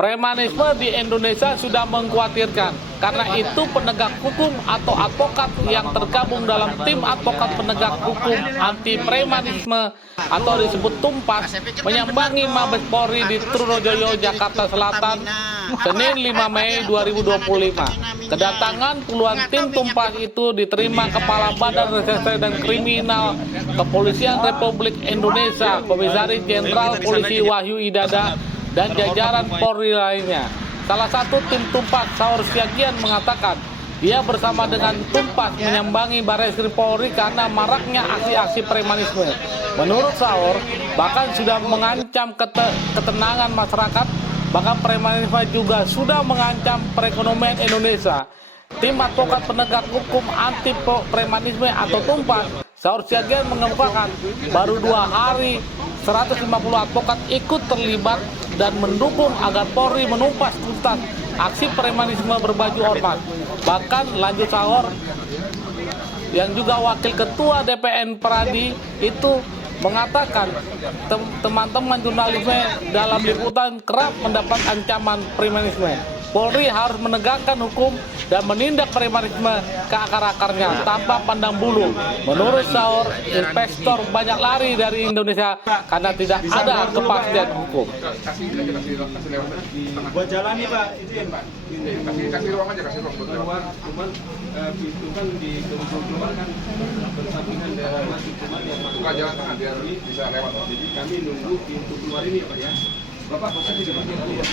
Premanisme di Indonesia sudah mengkhawatirkan. Karena itu penegak hukum atau advokat yang tergabung dalam tim advokat penegak hukum anti premanisme atau disebut Tumpas menyambangi Mabes Polri di Trunojoyo, Jakarta Selatan, Senin 5 Mei 2025. Kedatangan puluhan tim Tumpas itu diterima Kepala Badan Reserse dan Kriminal Kepolisian Republik Indonesia, Komisaris Jenderal Polisi Wahyu Idada, dan jajaran Polri lainnya. Salah satu tim Tumpas, Saur Siagian, mengatakan dia bersama dengan Tumpas menyambangi Barreskrim Polri karena maraknya aksi-aksi premanisme. Menurut Saur, bahkan sudah mengancam ketenangan masyarakat, bahkan premanisme juga sudah mengancam perekonomian Indonesia. Tim advokat penegak hukum anti premanisme atau Tumpas, Saur Siagian mengemukakan baru 2 hari 150 advokat ikut terlibat dan mendukung agar Polri menumpas tuntas aksi premanisme berbaju ormas. Bahkan lanjut Saur, yang juga wakil ketua DPN Pradi itu mengatakan teman-teman jurnalisme dalam liputan kerap mendapat ancaman premanisme. Polri harus menegakkan hukum dan menindak premanisme ke akar-akarnya tanpa pandang bulu. Menurut Saur, investor banyak lari dari Indonesia karena tidak ada kepastian hukum. Buat jalan nih Pak, izin Pak. Kasih ruang aja, kasih ruang buat lewat. Cuman itu kan di keluar kan bersampingan daerah masuk, cuman yang Buka jalan tengah biar bisa lewat. jadi kami nunggu pintu keluar ini Pak ya. Bapak posisi di bagian luar.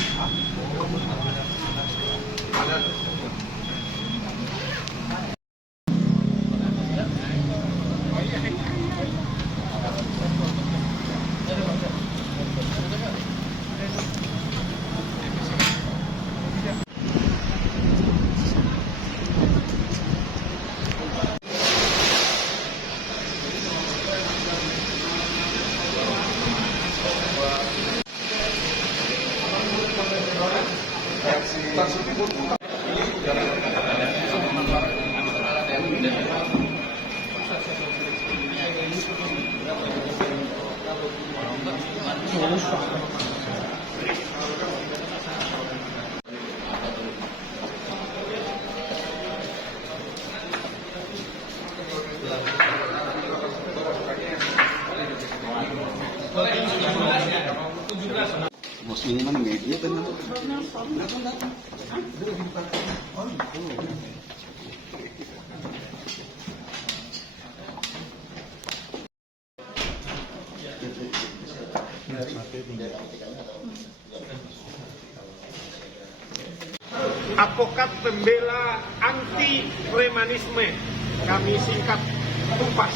Bos ini mana media kan? Advokat pembela anti premanisme, kami singkat Tumpas.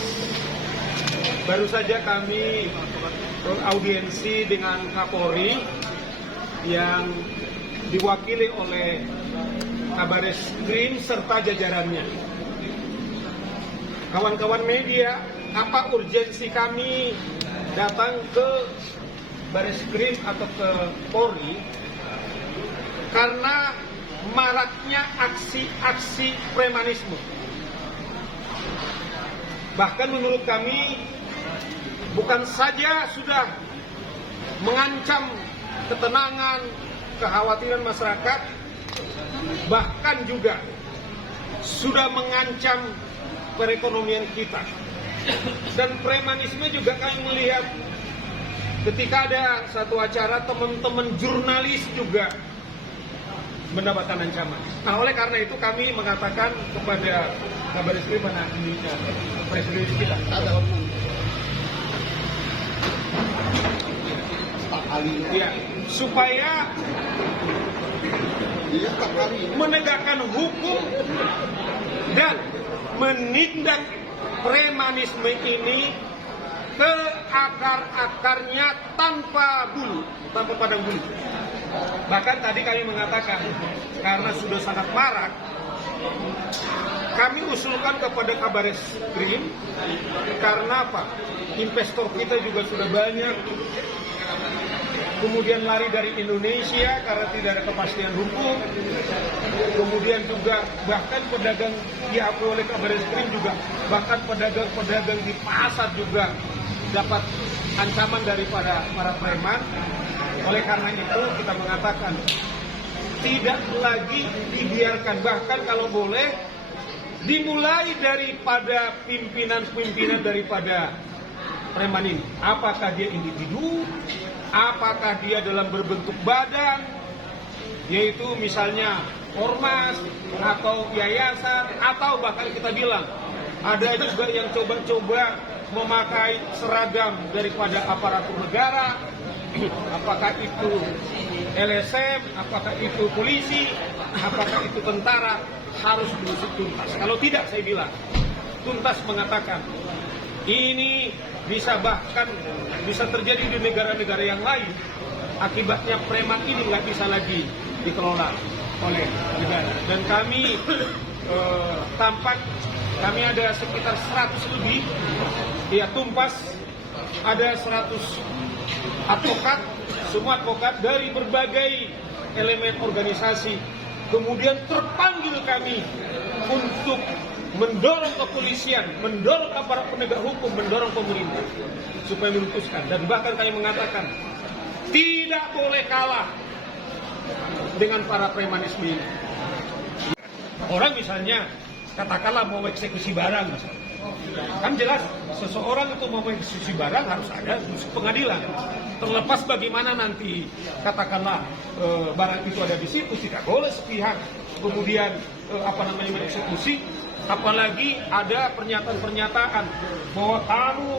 Baru saja kami beraudiensi dengan Kapolri yang diwakili oleh Kabareskrim serta jajarannya. Kawan-kawan media, apa urgensi kami datang ke Barreskrim atau ke Polri? Karena maraknya aksi-aksi premanisme. Bahkan menurut kami bukan saja sudah mengancam ketenangan, kekhawatiran masyarakat, bahkan juga sudah mengancam perekonomian kita. Dan premanisme juga kami melihat ketika ada satu acara teman-teman jurnalis juga mendapatkan ancaman. Nah, oleh karena itu kami mengatakan kepada Kabareskrim presiden kita ya, supaya menegakkan hukum dan menindak premanisme ini ke akar-akarnya tanpa bulu, tanpa padang bulu. Bahkan tadi kami mengatakan karena sudah sangat marak, kami usulkan kepada Kabareskrim karena apa? Investor kita juga sudah banyak, kemudian lari dari Indonesia karena tidak ada kepastian hukum, kemudian juga bahkan pedagang diakui oleh Kabareskrim juga, bahkan pedagang-pedagang di pasar juga dapat ancaman daripada para preman. Oleh karena itu kita mengatakan tidak lagi dibiarkan, bahkan kalau boleh dimulai daripada pimpinan-pimpinan daripada preman ini. Apakah dia individu, apakah dia dalam berbentuk badan, yaitu misalnya ormas atau yayasan, atau bahkan kita bilang ada juga yang coba-coba memakai seragam daripada aparatur negara, apakah itu LSM, apakah itu polisi, apakah itu tentara, harus diusut tuntas. Kalau tidak, saya bilang tuntas mengatakan ini bahkan bisa terjadi di negara-negara yang lain. Akibatnya preman ini nggak bisa lagi dikelola oleh negara. Dan kami kami ada sekitar 100 lebih, ya Tumpas ada 100 advokat, semua advokat dari berbagai elemen organisasi. Kemudian terpanggil kami untuk mendorong kepolisian, mendorong aparat penegak hukum, mendorong pemerintah supaya memutuskan. Dan bahkan kami mengatakan tidak boleh kalah dengan para premanisme ini. Orang misalnya katakanlah mau eksekusi barang, misalnya. Kan jelas seseorang itu mau eksekusi barang harus ada pengadilan. Terlepas bagaimana nanti katakanlah barang itu ada di situ, tidak boleh sepihak kemudian mengeksekusi. Apalagi ada pernyataan-pernyataan bahwa kamu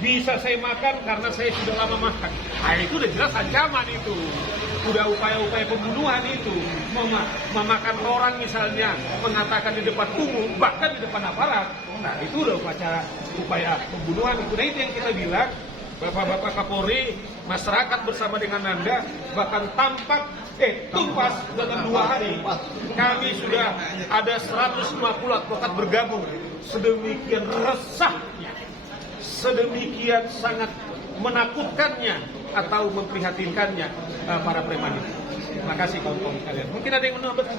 bisa saya makan karena saya sudah lama makan. Nah itu udah jelas ancaman itu. Udah upaya-upaya pembunuhan itu. Memakan orang misalnya, mengatakan di depan umum, bahkan di depan aparat. Nah itu udah upaya pembunuhan. Nah itu yang kita bilang, Bapak-Bapak Kapolri, masyarakat bersama dengan Anda, bahkan Tumpas dalam 2 hari, kami sudah ada 150 advokat bergabung. Sedemikian resahnya, sedemikian sangat menakutkannya atau memprihatinkannya para preman itu. Terima kasih kawan-kawan sekalian. Mungkin ada yang menambahkan.